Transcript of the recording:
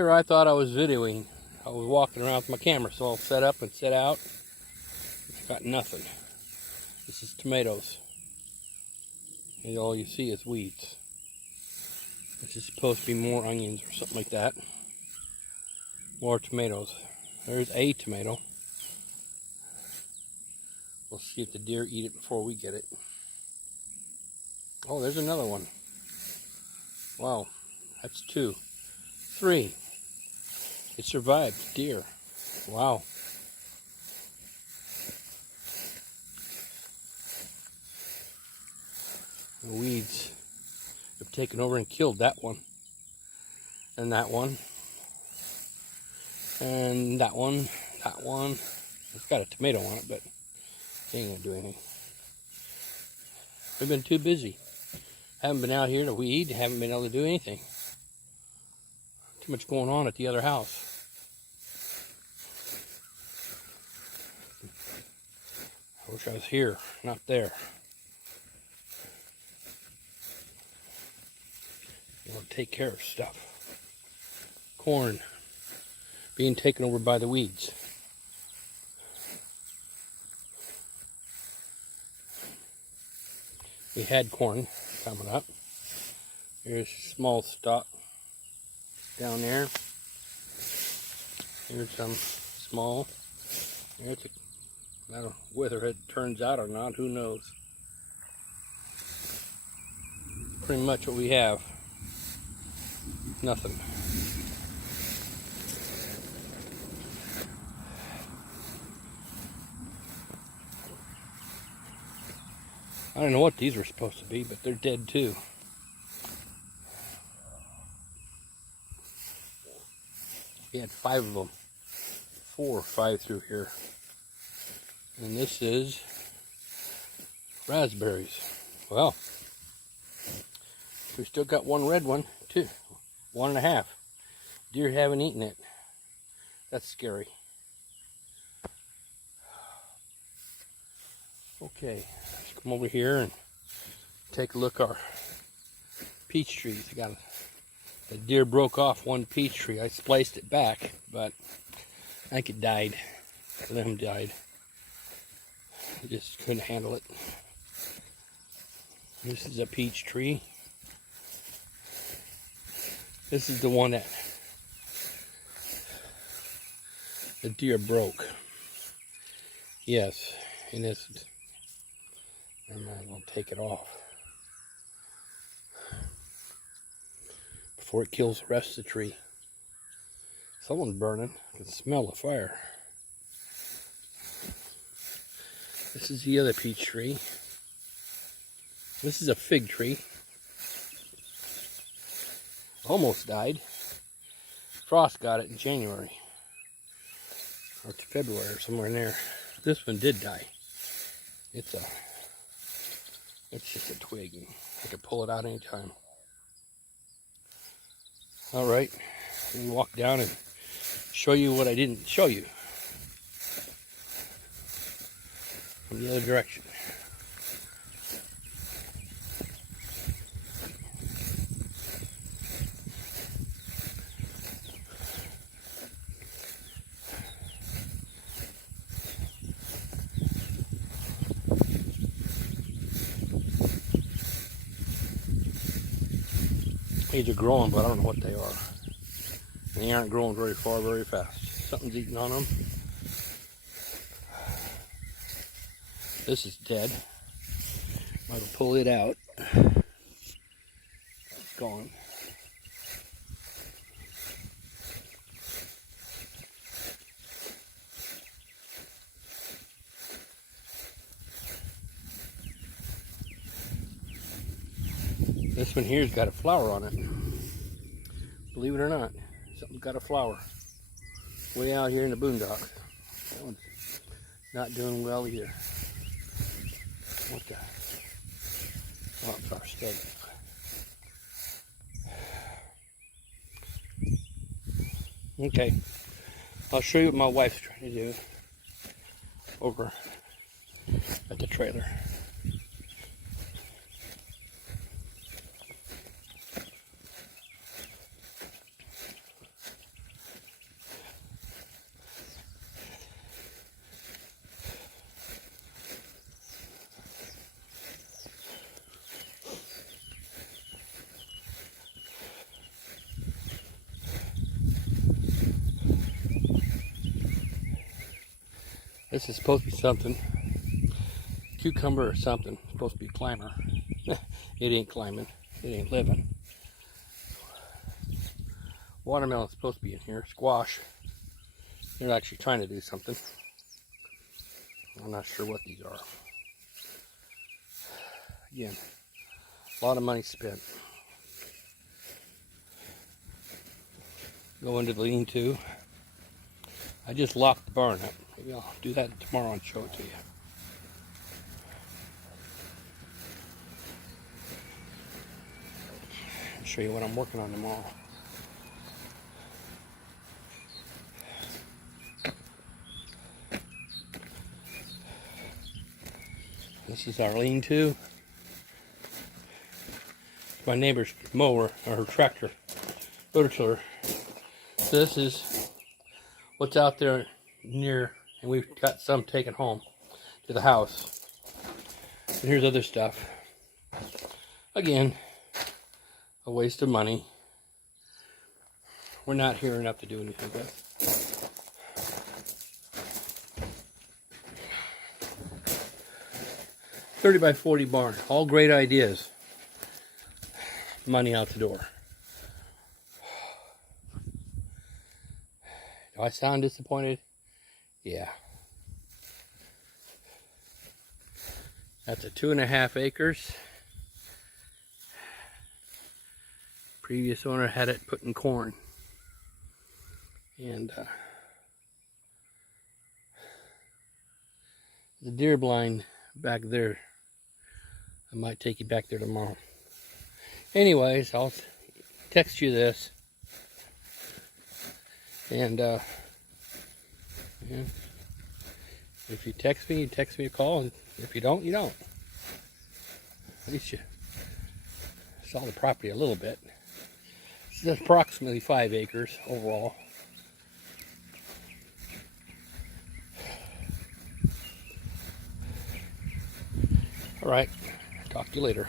Here I thought I was videoing. I was walking around with my camera, so I'll set up and set out. It's got nothing. This is tomatoes. And all you see is weeds. This is supposed to be more onions or something like that. More tomatoes. There's a tomato. We'll see if the deer eat it before we get it. Oh, there's another one. Wow, that's 2. 3. It survived, deer. Wow. The weeds have taken over and killed that one. And that one. And that one. That one. It's got a tomato on it, but it ain't gonna do anything. We've been too busy. Haven't been out here to weed, haven't been able to do anything. Too much going on at the other house. I wish I was here, not there. You want to take care of stuff. Corn being taken over by the weeds. We had corn coming up. Here's a small stalk down there. Here's some small. There's a, I don't know whether it turns out or not, who knows. Pretty much what we have. Nothing. I don't know what these were supposed to be, but they're dead too. We had 5 of them. 4 or 5 through here. And this is raspberries. Well, we still got 1 red one, 2, 1.5. Deer haven't eaten it. That's scary. Okay, let's come over here and take a look at our peach trees. The deer broke off 1 peach tree. I spliced it back, but I think it died. One of them died. I just couldn't handle it. This is a peach tree. This is the one that the deer broke. Yes, and it's. And I'm going to take it off before it kills the rest of the tree. Someone's burning. I can smell the fire. This is the other peach tree. This is a fig tree. Almost died. Frost got it in January. Or February or somewhere in there. This one did die. It's just a twig. And I can pull it out anytime. Alright. Let me walk down and show you what I didn't show you. From the other direction. These are growing, but I don't know what they are. And they aren't growing very far, very fast. Something's eating on them. This is dead. I'll pull it out. It's gone. This one here's got a flower on it. Believe it or not, something's got a flower. Way out here in the boondocks. That one's not doing well either. What the? Oh, it's our steak. Okay, I'll show you what my wife's trying to do over at the trailer. This is supposed to be something. Cucumber or something. It's supposed to be a climber. It ain't climbing. It ain't living. Watermelon's supposed to be in here. Squash. They're actually trying to do something. I'm not sure what these are. Again, a lot of money spent. Go into the lean-to. I just locked the barn up. Maybe I'll do that tomorrow and show it to you. I'll show you what I'm working on tomorrow. This is our lean-to. My neighbor's mower, or her tractor, rototiller. So this is what's out there near, and we've got some taken home to the house. And here's other stuff. Again, a waste of money. We're not here enough to do anything with. 30 by 40 barn, all great ideas. Money out the door. Do I sound disappointed? Yeah. That's a 2.5 acres. Previous owner had it put in corn. And the deer blind back there. I might take you back there tomorrow. Anyways, I'll text you this. And yeah. If you text me a call. And if you don't, you don't. At least you saw the property a little bit. It's approximately 5 acres overall. All right. Talk to you later.